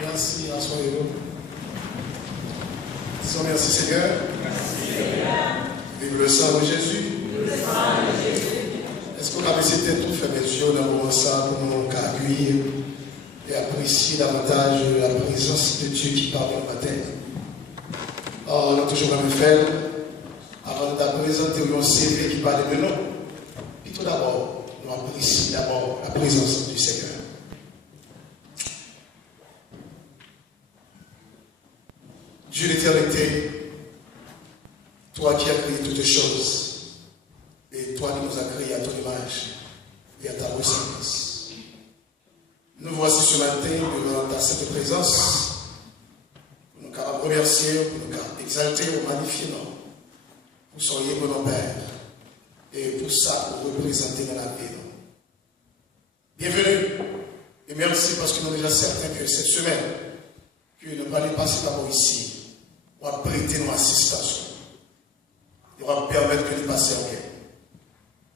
Merci, assoyez-vous. Disons merci Seigneur. Vive le sang de Jésus. Est-ce qu'on a visité tout fait mes yeux dans le moment ça pour nous accueillir et apprécier davantage la présence de Dieu qui parle le matin? Oh, on a toujours même fait avant de présenter un CV qui parle de nous. Puis tout d'abord, nous apprécions d'abord la présence du Seigneur. Dieu d'éternité, toi qui as créé toutes choses, et toi qui nous as créés à ton image et à ta ressemblance. Nous voici ce matin devant ta sainte présence, pour nous remercier, pour nous exalter, pour magnifier nom, pour soyez bon Père, et pour ça, pour représenter dans la vie. Bienvenue, et merci parce que nous sommes déjà certains que cette semaine, que nous allons passer d'abord ici, on va prêter nos assistance. Il va permettre que nous passions en paix.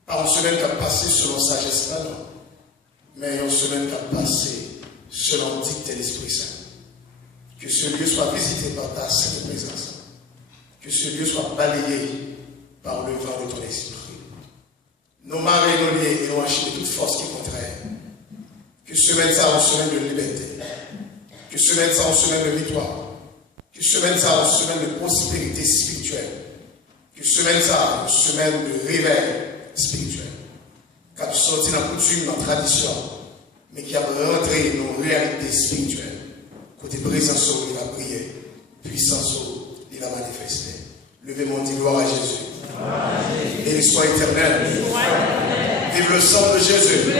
Pas une semaine qui a passé selon sagesse, là, non. Mais une semaine qui a passé selon dictée de l'Esprit Saint. Que ce lieu soit visité par ta sainte présence. Que ce lieu soit balayé par le vent de ton esprit. Nos marées, nos liens et nos hachis de toute force qui est contraire. Que semaine ça, une semaine de liberté. Que semaine ça, une semaine de victoire. Que semaine ça, une semaine de prospérité spirituelle. Que semaine ça, une semaine de réveil spirituel. Car tu sortis dans la coutume, dans la tradition, mais qui a rentré dans nos réalités spirituelles. Côté présence, il va prier. Puissance, il va manifester. Levez mon dit gloire à Jésus. Et soit éternel. Vive le sang de Jésus.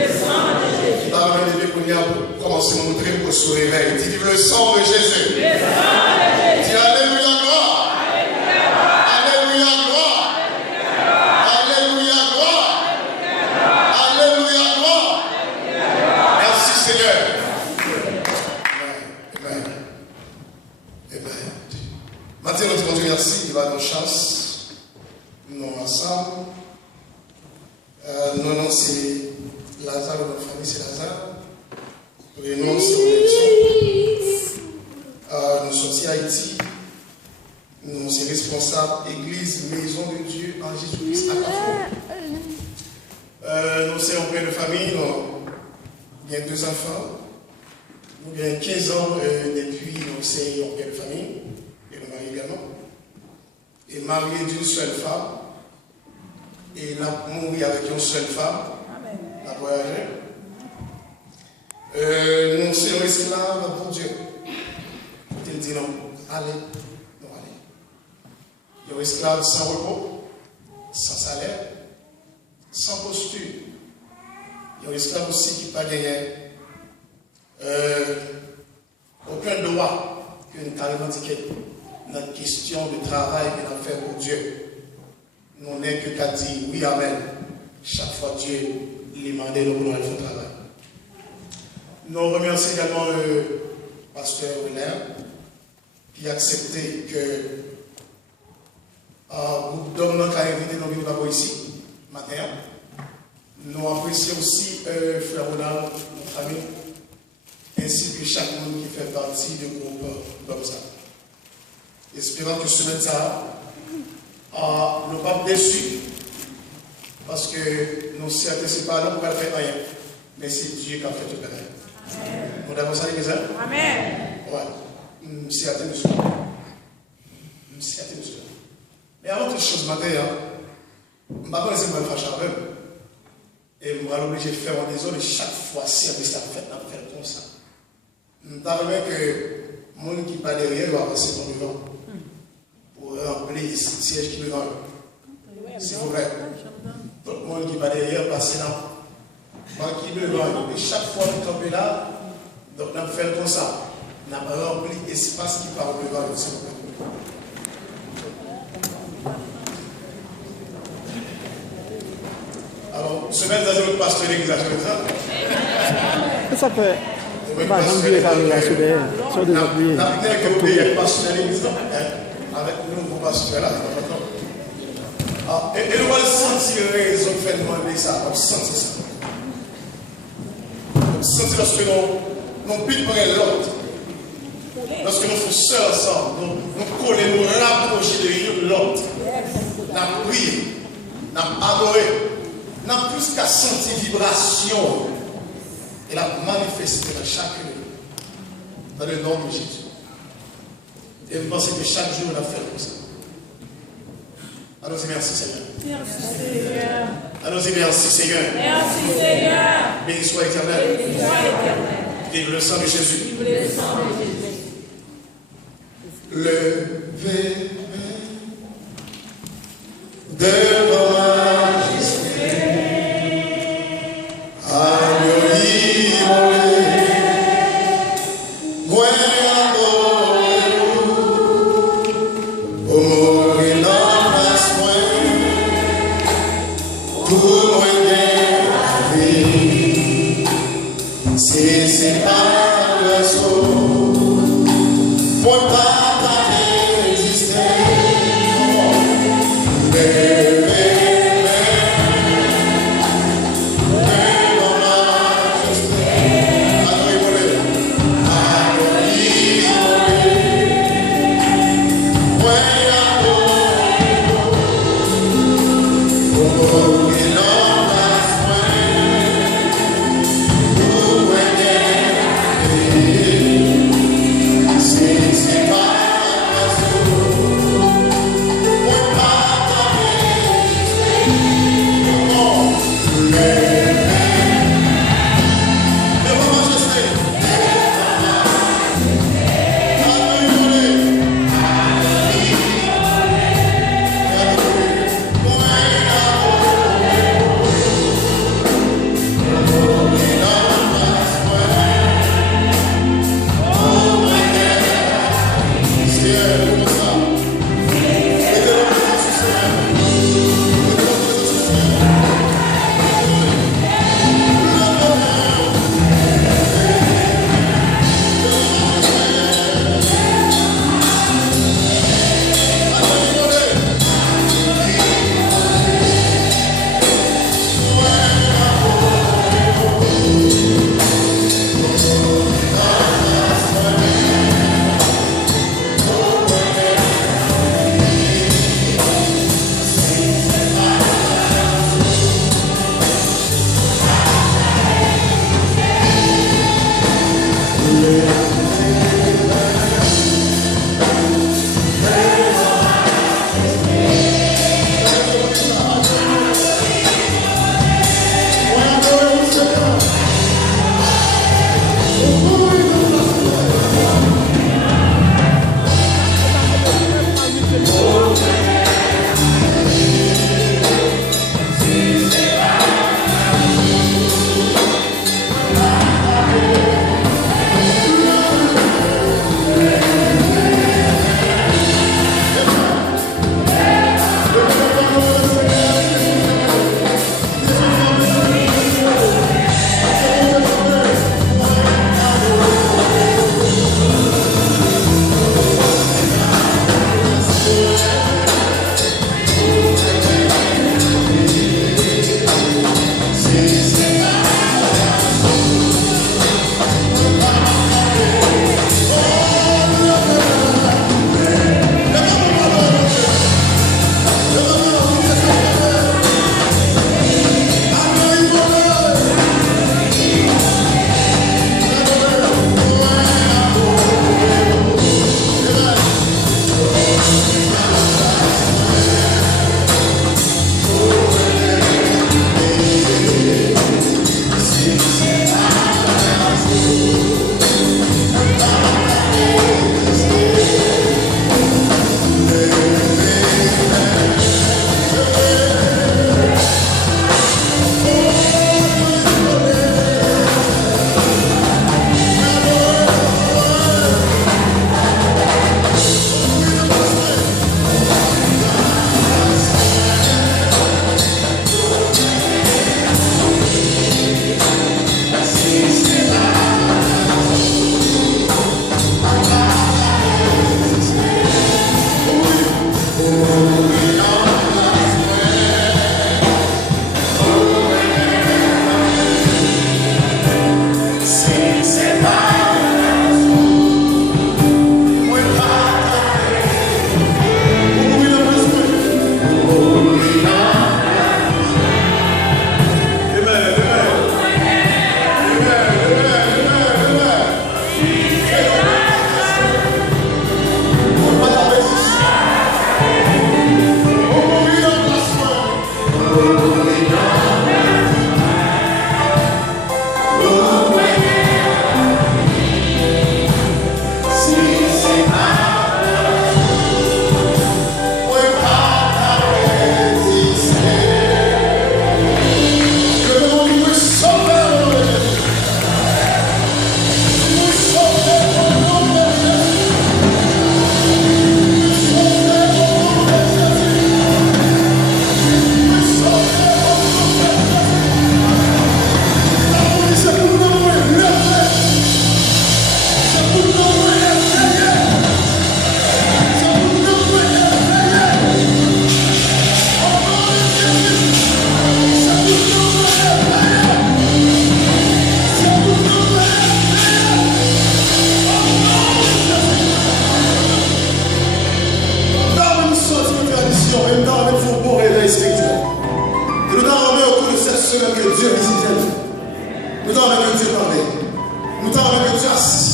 Parmi les deux qu'on y a pour commencer à montrer pour se réveiller. Dis vive le sang de Jésus. Dis alléluia gloire. Alléluia gloire. Alléluia gloire. Alléluia gloire. Merci Seigneur. Amen. Amen. Maintenant, nous disons merci. Il va nos chances. Nous ensemble. Nos noms c'est Lazare, notre famille c'est Lazare. Les noms c'est nous sommes ici à Haïti. Nous sommes responsables Église, Maison de Dieu en Jésus-Christ à Carrefour. Nous sommes un père de famille, nous avons 2 enfants. Nous avons 15 ans depuis nous sommes un père de famille, et le mari également. Et marié d'une seule femme. Et il a mouru avec une seule femme. Il a voyagé. Nous sommes esclaves pour Dieu. Il dit non, allez, non, allez. Il y a un esclave sans repos, sans salaire, sans posture. Il y a un esclave aussi qui n'a pas gagné aucun droit que nous avons revendiqué. Notre question de travail que nous avons fait pour Dieu. Nous n'avons que qu'à dire oui, amen. Chaque fois Dieu lui demande nous pour faire le travail. Nous remercions également le pasteur William qui a accepté que le groupe d'hommes qui a invité nos vivants ici, matin. Nous apprécions aussi frère Ronald, notre ami, ainsi que chaque monde qui fait partie du groupe d'hommes. Espérons que ce semaine ça, nous ne sommes pas déçus, parce que nous certes, ce n'est pas nous qui avons fait rien, mais c'est Dieu qui a fait tout le bien. Nous avons ça, les amis? Amen. Ouais. Nous certes, nous sommes. Nous certes, nous sommes. Mais avant toute chose, matin, je ne sais pas si je vais me fâcher avec eux. Et je vais obligé de faire un désolé chaque fois service à faire, on fait comme ça. Je ne sais que les gens qui parlent derrière doivent passer dans le vent pour remplir les sièges qui me vendent. C'est vrai. Tout le monde qui parle derrière passe là. Moi qui me vend. Et chaque fois que nous sommes là, donc nous faisons comme ça. Nous avons rempli l'espace qui parle devant nous. Alors, semaine dernière, le pasteur de l'église a fait ça. Ça fait. Pas janvier, quand il a soudé. Sur des appuyés. Il y a le pasteur de l'église avec nous, mon pasteur là. Et nous allons sentir raison de faire demander ça. On sentit ça. On sentit lorsque nous piquons l'autre. Lorsque nous sommes seuls ensemble, nous collons, nous rapprochons de l'autre. Nous prions, nous adorons, nous n'avons plus qu'à sentir vibration et la manifester dans chacun de nous, dans le nom de Jésus. Et vous pensez que chaque jour, on a fait comme ça. Allons-y, merci Seigneur. Merci Seigneur. Allons-y, merci Seigneur. Merci Seigneur. Béni soit éternel. Béni soit éternel. Vive le sang de Jésus. Vive le sang de Jésus. Levez devant majesté. C'est pas le saut, pour pas résister.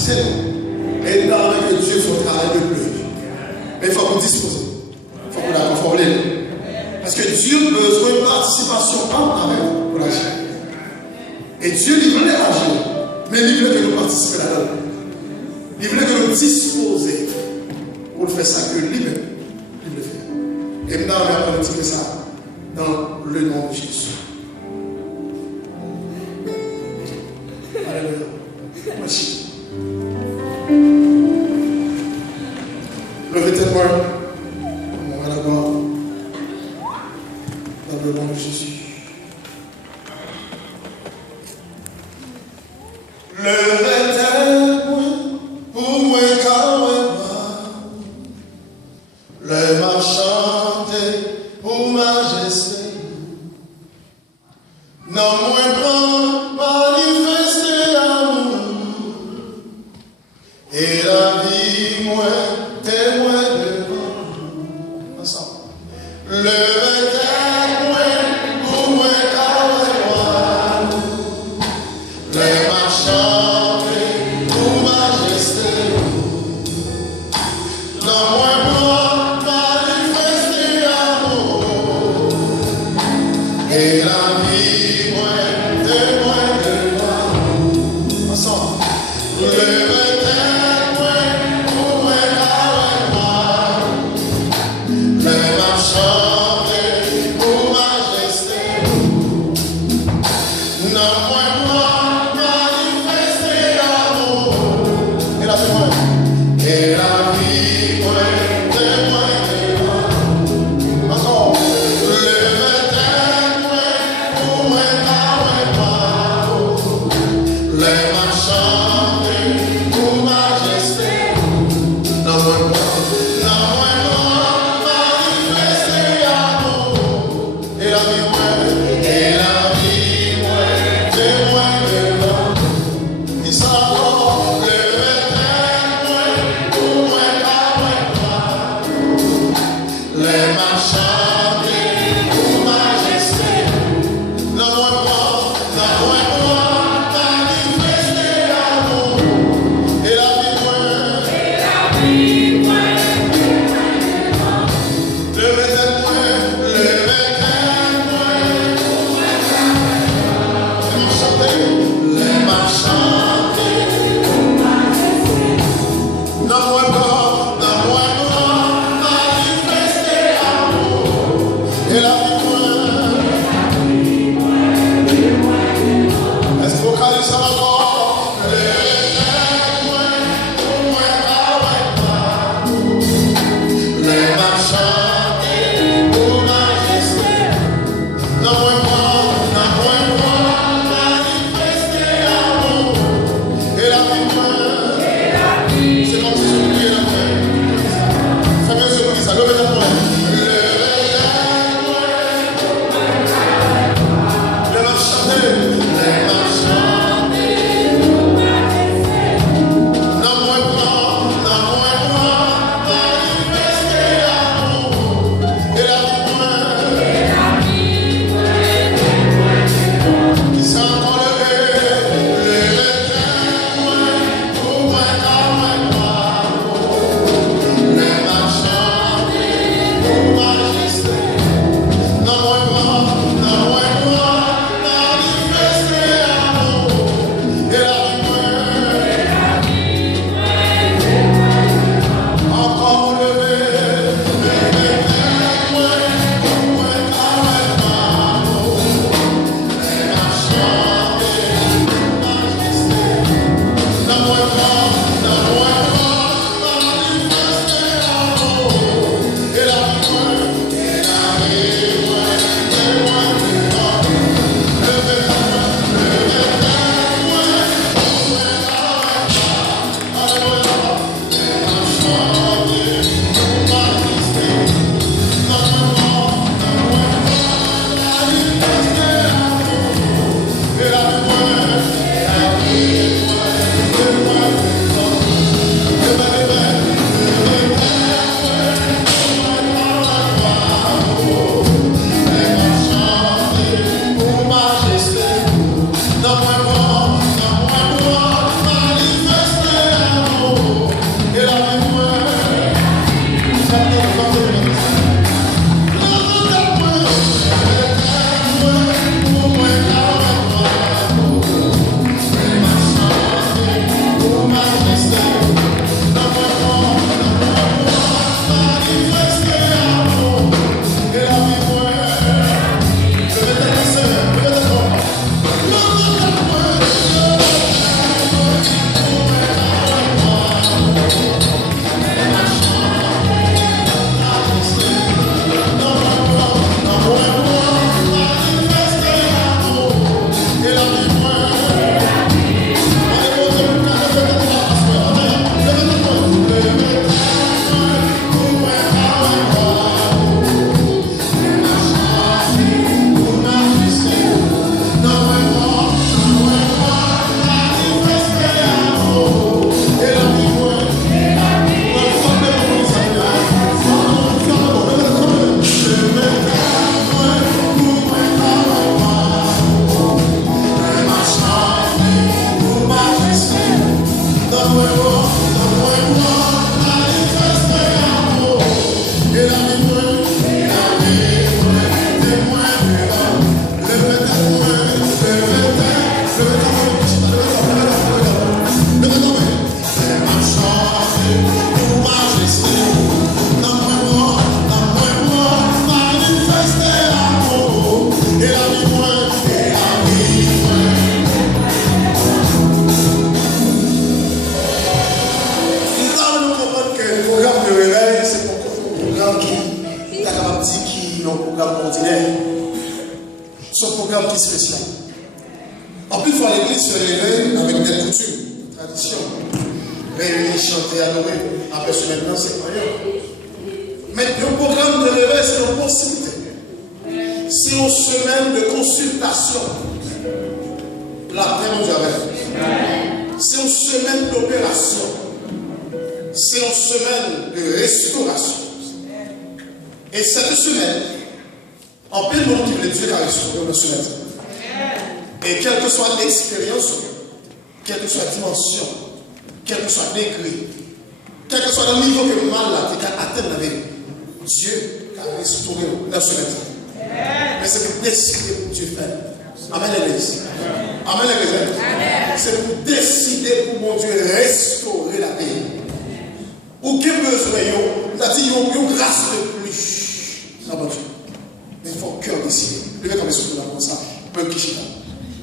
C'est nous. Et nous avons que Dieu fait un travail de plus. Mais il faut qu'on dispose. Il faut qu'on la conforme. Parce que Dieu a besoin de participation avec vous pour l'agir. Et Dieu, il voulait agir. Mais il veut que nous participions là-dedans. Il voulait que nous disposions pour faire ça que lui-même, il le fait. Et nous avons dit ça dans le nom de Jésus. Alléluia. Merci. Levez tes mains. On va la gloire. Dans le nom de Jésus. Levez tes mains pour moi car le m'a chanté pour majesté. Non moins prend manifester l'amour et la vie moins témoin de vous. Ensemble. Levez tes mains pour moi car le m'a chanté pour majesté. Non moins prend manifester l'amour et la vie moins témoin de moi. Ensemble. Levez tes mains pour moi car le m'a chanté pour majesté. Non moins manifester l'amour et la vie et la vie moins témoin de moi. Encore. Levez tes mains pour moi car le m'a chanté pour majesté. Non moins manifester l'amour et la vie témoin de moi. Il s'en va. Levez tes mains pour moi car le m'a chanté pour majesté. Non moins manifester l'amour et la vie levez tes mains, levez tes mains pour moi le m'a chanté pour majesté. Non moins manifester l'amour et la vie est-ce que vous calez ça encore? Levez tes mains pour moi car le m'a chanté pour majesté. Non moins manifester l'amour et la vie. C'est comme si je priais la main. Fais bien ce bruit, ça. Levez ta main. Levez ta main pour moi car le m'a chanté. Le m'a chanté pour majesté. Non moins manifester l'amour et la vie. Qui s'en va lever. Levez tes mains pour moi car Ce programme qui est spécial. En plus, fois l'église se réveille avec des coutumes, des traditions. Réunir, chanter, adorer. Après ce maintenant, c'est croyant. Mais le programme de réveil, c'est une possibilité. C'est une semaine de consultation. La terre nous avait. C'est une semaine d'opération. C'est une semaine de restauration. Et cette semaine, en plein monde qui veut Dieu a restauré le semaine. Et quelle que soit l'expérience, quelle que soit la dimension, quel que soit le degré, quel que soit le niveau que mal là, tu as atteint dans la vie, Dieu a restauré la semaine. Mais c'est pour décider pour Dieu faire. Amen l'église. Amen l'église. C'est pour décider pour mon Dieu restaurer la vie. Ou quel besoin, c'est-à-dire qu'il y a une grâce de plus. Non, bon Dieu. Mais il faut cœur décider. Levez comme ça, comme ça. Même qui chita.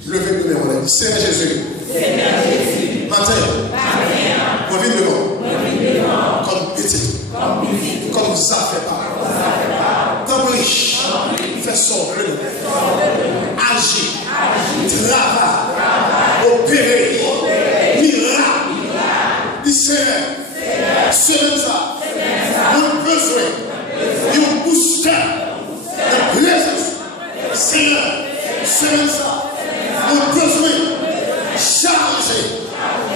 Levez le numéro. Seigneur Jésus. Seigneur Jésus. Matin. Reviens devant. Comme petit. Comme ça fait pas. Tant riche. Fais sortir. Agir. Travail. Opérer. Miracle. Dis Seigneur. Semaine ça. Mon besoin. Mon booster. De présence. Seigneur. Semaine ça. Mon besoin. Chargé.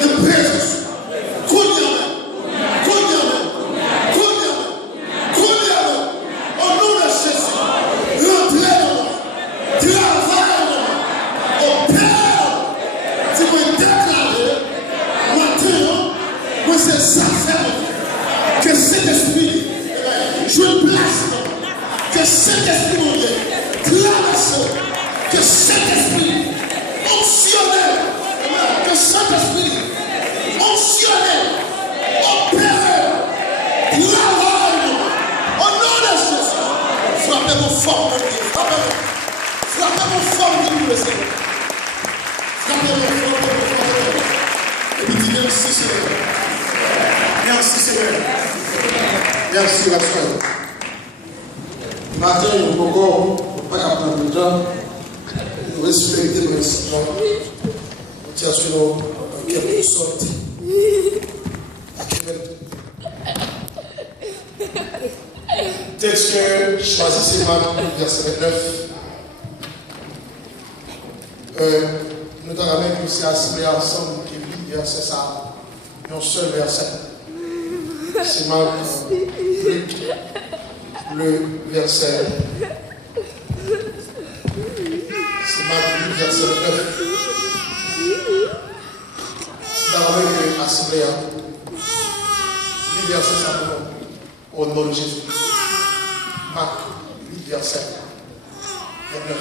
De présence. Au nom de Jésus. Rentrez dans moi. Travaille dans moi. Au Père. Tu peux déclarer. Maintenant. Moi c'est ça faire. Que cet esprit. Je le place. Que cet esprit, mon Dieu, traverse, que cet esprit fonctionnel, que cet esprit fonctionnel, opère, travaille, au nom de Jésus. Frappez-moi fort, mon Dieu, frappez-moi fort, mon Dieu, Seigneur. Frappez-moi fort. Et puis dis merci, Seigneur. Merci, Seigneur. Merci, la soirée. Matin, il faut encore pas prendre le temps de respecter nos instruments. On tient sur nos quelque sorte. Texte que choisissez Marc, verset 29. Nous avons même aussi assemblé ensemble qui lit verset ça. Un seul verset. C'est Marc, Luc. Le verset. C'est Marc, verset 9. Dans la même assemblée, le verset simplement au nom de Jésus. Marc, 8, verset 29.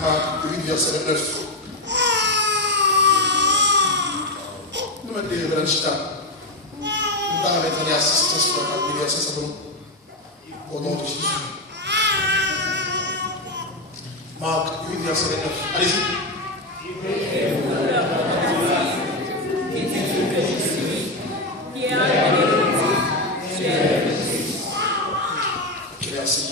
Marc 8, verset 29. Nous mettons les relanchita. Nous allons mettre une assistance pour la verset simplement au nom de Jésus. Marc 8, verset 29. Allez-y. Ok, merci.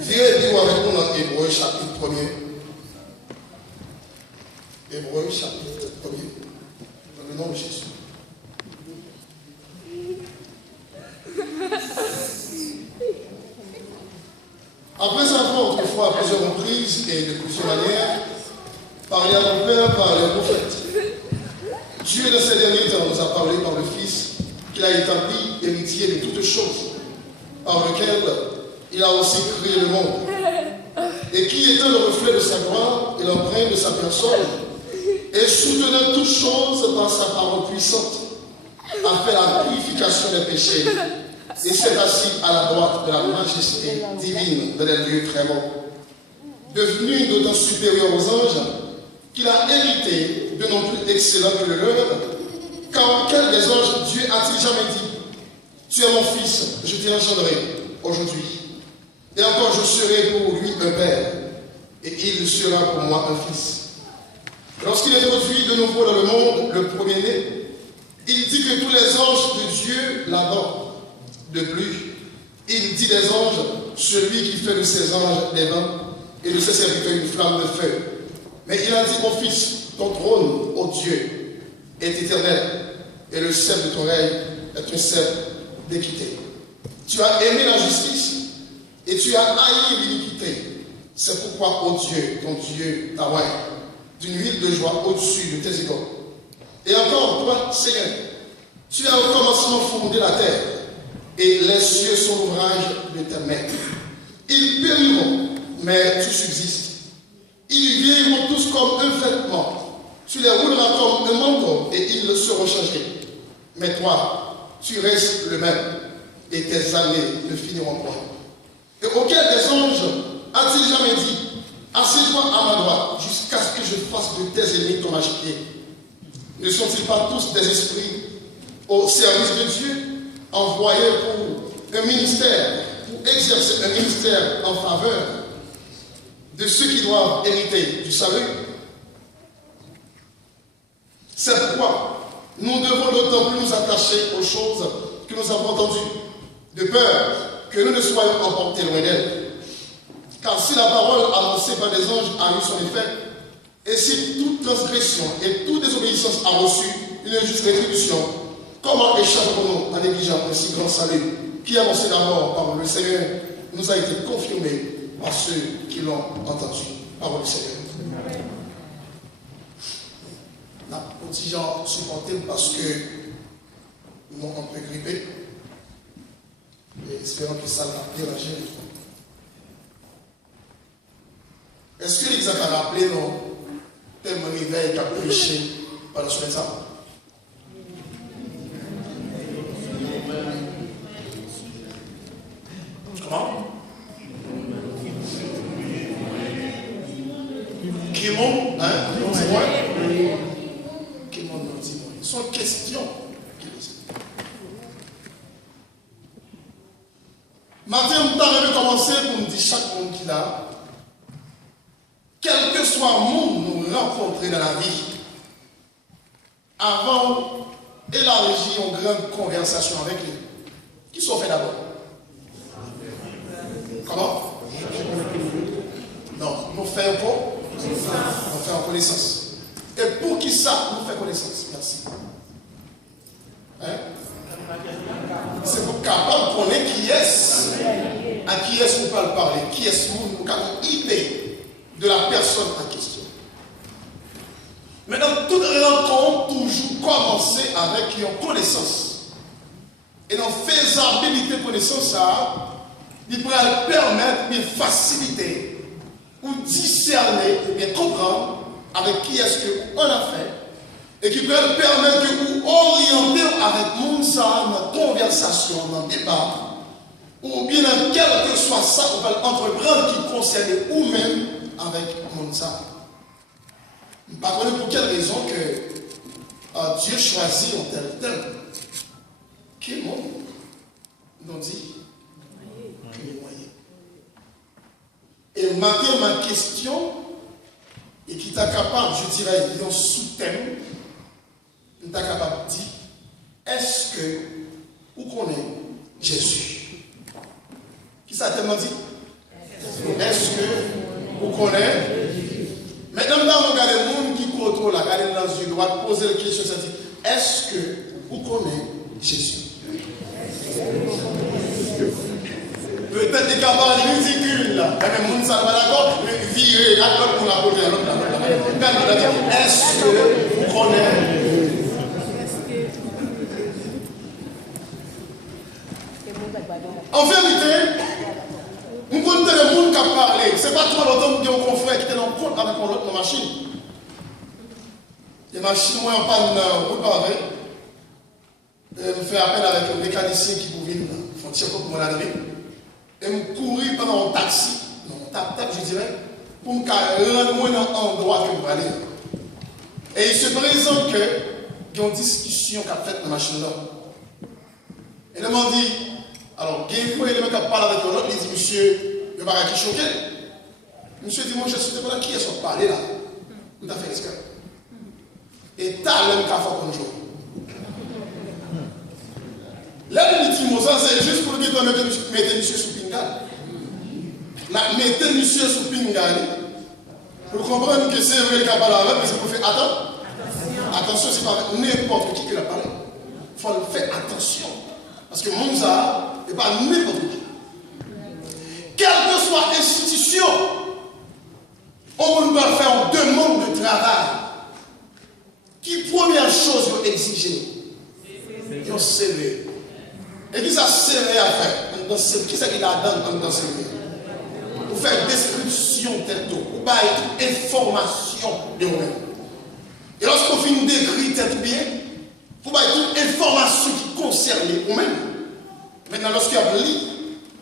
Virez avec nous dans Hébreu chapitre 1er. Hébreu chapitre 1er. Dans le nom de Jésus. Après avoir autrefois à plusieurs reprises et de plusieurs manières, parlé à mon Père par les prophètes, Dieu de ces derniers temps nous a parlé par le Fils qu'il a établi héritier de toutes choses, par lequel il a aussi créé le monde, et qui étant le reflet de sa gloire et l'empreinte de sa personne, et soutenant toutes choses par sa parole puissante, a fait la purification purification des péchés et s'est assis à la droite de la majesté divine dans les lieux très hauts. Devenu d'autant supérieur aux anges qu'il a hérité de non plus excellents que le leur, car quel des anges Dieu a-t-il jamais dit: tu es mon fils, je t'ai engendré aujourd'hui. Et encore je serai pour lui un père, et il sera pour moi un fils. Lorsqu'il introduit de nouveau dans le monde le premier-né, il dit que tous les anges de Dieu l'adorent. De plus, il dit des anges, celui qui fait de ses anges des vents et de ses serviteurs une flamme de feu. Mais il a dit au Fils: ton trône, ô Dieu, est éternel, et le sceptre de ton règne est un sceptre d'équité. Tu as aimé la justice et tu as haï l'iniquité. C'est pourquoi, ô Dieu, ton Dieu t'a oint d'une huile de joie au-dessus de tes égaux. Et encore, toi, Seigneur, tu as au commencement fondé la terre, et les cieux sont l'ouvrage de tes mains. Ils périront, mais tu subsistes. Ils vieilliront tous comme un vêtement. Tu les rouleras comme un manteau, et ils seront changés. Mais toi, tu restes le même, et tes années ne finiront point. Et auquel des anges a-t-il jamais dit: assieds-toi à ma droite, jusqu'à ce que je fasse de tes ennemis ton marchepied? Ne sont-ils pas tous des esprits au service de Dieu, envoyés pour un ministère, pour exercer un ministère en faveur de ceux qui doivent hériter du salut? C'est pourquoi nous devons d'autant plus nous attacher aux choses que nous avons entendues, de peur que nous ne soyons emportés loin d'elles. Car si la parole annoncée par des anges a eu son effet, et si toute transgression et toute désobéissance a reçu une juste rétribution, comment échapperons-nous en négligeant un si grand salut qui, annoncé d'abord par le Seigneur, nous a été confirmé par ceux qui l'ont entendu? Parole du Seigneur. La petite gens supporté parce que nous sommes un peu grippés. Et espérons que ça va déranger. Est-ce que l'Isaac a rappelé nos thèmes de réveil qui a prêché pendant ce matin? Comment? Kimon, hein? Dis-moi. Kimon, dis-moi. Ce sont questions qui les ont. Matin, nous avons commencé pour nous dire chaque monde qui l'a. Quel que soit le monde nous rencontrer dans la vie, avant d'élargir une grande conversation avec lui, qui sont fait d'abord? Comment? Non, nous faisons quoi? Nous faisons connaissance. Et pour qui ça nous fait connaissance? Merci. Hein? C'est pour capable de connaître qui est, à qui est-ce qu'on peut parler, qui est-ce qu'on peut avoir une idée de la personne en question. Maintenant, toute rencontre toujours commencer avec une connaissance. Et dans faisabilité de connaissance, ça, il pourrait permettre de faciliter ou discerner, ou bien comprendre avec qui est-ce qu'on a fait. Et qui peut permettre de vous orienter avec monde ça dans la conversation, dans le débat, ou bien dans quel que soit ça qu'on va entreprendre qui concerne vous-même avec monde ça. Je ne sais pas pour quelle raison que Dieu choisit un tel. Quel monde nous dit qu'il est moyen. Et maintenant, ma question, et qui t'a capable, je dirais, d'un sous-thème, nous t'a capable de dire, est-ce que vous connaissez Jésus? Qui ça tellement dit? Est-ce que vous connaissez? Maintenant, nous regardons les gens qui contrôlent, regardez dans les yeux droits, poser la question, ça dit, est-ce que vous connaissez Jésus? Peut-être des capables ridicules, là. Mais les gens ne sont pas d'accord, mais virer, à l'autre pour la côté, à l'autre. Est-ce que vous connaissez? En vérité, nous connaissons les gens qui parlent. Ce n'est pas trop longtemps que nous avons un confrère qui était dans le compte avec notre machine. Les machines, moi, en panne, vous parlez. je fais appel avec un mécanicien qui pouvait faire un tir pour mon adresse. Et je courir pendant un taxi, non, tap, je dirais, pour me rendre dans l'endroit que je vais aller. Et il se présente qu'il y a une discussion qu'a faite dans la machine là. Et il m'a dit, alors, il y a une fois, il m'a parlé avec l'autre, il dit, monsieur, il va pas choqué. Monsieur dit, moi, je suis pas qui est parlé là. Tout à fait, est-ce que. Et t'as l'homme qui a fait comme jour. Là, il dit, c'est juste pour dire qu'on mettez monsieur sous Pingal. Mettez monsieur sous Pingal. Pour comprendre que c'est vrai qu'il a parlé avec, mais c'est pour faire attention, c'est pas n'importe qui l'a parlé. Il faut faire attention. Parce que Monza n'est pas n'importe qui. Quelle que soit l'institution, on doit faire une demande de travail. Qui première chose vous exigez? Un CV. Et qui ça CV à faire? Qui c'est qui l'a donné dans CV? Vous faites description tête vous baillez toute information de vous-même. Et lorsqu'on finit d'écrire tête bien, vous baillez toute information qui concerne vous-même. Maintenant, lorsqu'il y a un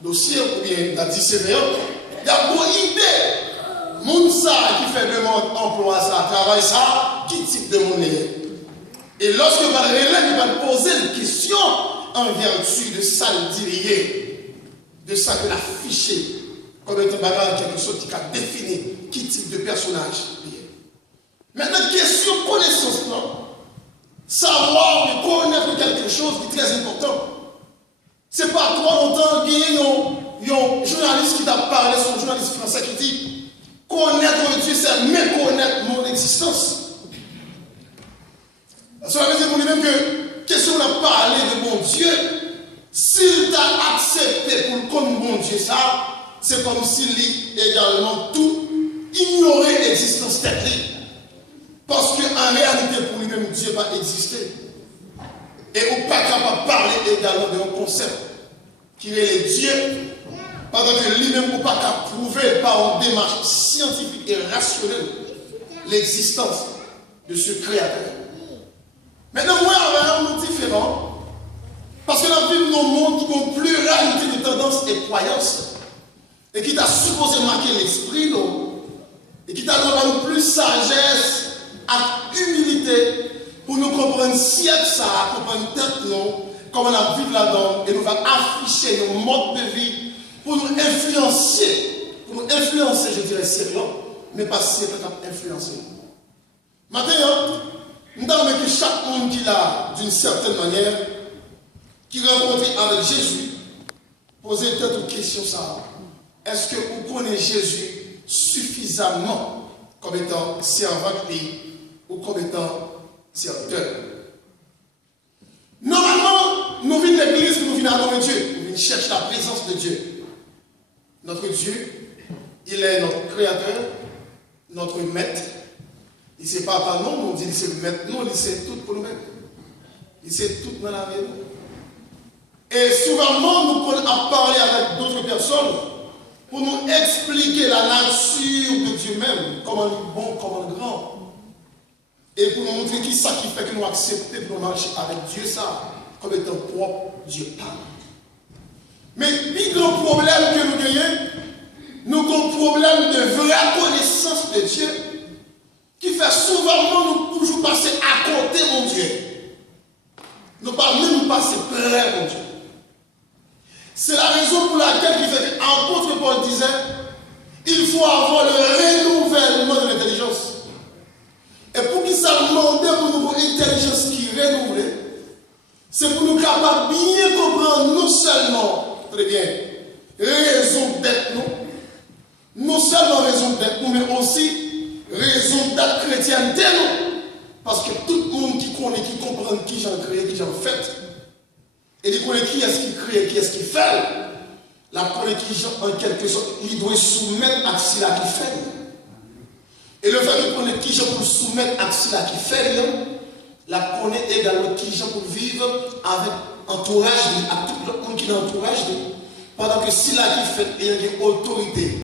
dossier ou bien la DCVA, il y a une idée. Moun ça qui fait demande emploi ça, travail ça, qui type de monnaie. Et lorsque vous allez il va poser une question en vertu de ça le dirier, de ça que l'affiché, comme étant bagage quelque chose qui a défini qui type de personnage. Maintenant, question connaissance, non? Savoir et connaître quelque chose qui est très important. C'est pas trop longtemps qu'il y a un journaliste qui t'a parlé, son journaliste français qui dit connaître Dieu, c'est méconnaître mon existence. Cela veut dire pour lui-même que, question on a parlé de mon Dieu, s'il t'a accepté pour comme mon Dieu, ça, c'est comme s'il également tout ignorait l'existence technique. Parce qu'en réalité, pour lui-même, Dieu va exister. Et on n'est pas capable de parler également d'un concept qui est le Dieu, pendant que lui-même n'est pas capable de prouver par une démarche scientifique et rationnelle l'existence de ce créateur. Maintenant, moi, on a un monde différent, parce que la Bible nous montre une pluralité de tendances et croyances, et qui t'a supposé marquer l'esprit, et qui t'a donné plus sagesse et humilité pour nous comprendre si ça, comprendre tête nous, comment on a vécu là-dedans, et nous va afficher nos modes de vie pour nous influencer, je dirais sérieux, mais pas si c'est influencer. Maintenant, nous avons que chaque monde qui l'a, d'une certaine manière, qui rencontre avec Jésus, poser peut-être une question ça. Est-ce que vous connaissez Jésus suffisamment comme étant servant ou comme étant serviteur? Normalement, nous venons de l'église, nous venons adorer Dieu, nous venons chercher la présence de Dieu. Notre Dieu, il est notre créateur, notre maître. Il ne sait pas par nom, on dit qu'il c'est maître, non, il sait tout pour nous-mêmes. Il sait tout dans la vie. Et souvent, nous pouvons parler avec d'autres personnes pour nous expliquer la nature de Dieu même, comment il est bon, comment il est grand. Et pour nous montrer qui ça qui fait que nous acceptons de marcher avec Dieu, ça, comme étant propre, Dieu parle. Mais le grand problème que nous gagnons, nous avons un problème de vraie connaissance de Dieu, qui fait souvent nous toujours passer à côté de mon Dieu. Nous ne pas même passer près de mon Dieu. C'est la raison pour laquelle il fait l'apôtre Paul disait, il faut avoir le renouvellement de l'intelligence. Et pour qu'il s'en demande pour nous une intelligence qui est renouvelée, c'est pour nous capables de bien comprendre non seulement, très bien, raison d'être nous, non seulement raison d'être nous, mais aussi raison d'être chrétienté nous. Parce que tout le monde qui connaît, qui comprend qui j'en crée, qui j'en fait, et qui connaît qui est-ce qui crée, qui est-ce qui fait, la connaît qui j'en en quelque sorte, il doit soumettre à ce qui fait. Et le fait de connaître qui j'en pour soumettre à ce qui fait, la connaît également qui j'en pour vivre avec entourage, à tout le monde qui l'entourage, pendant que si la qui fait, il y a une autorité.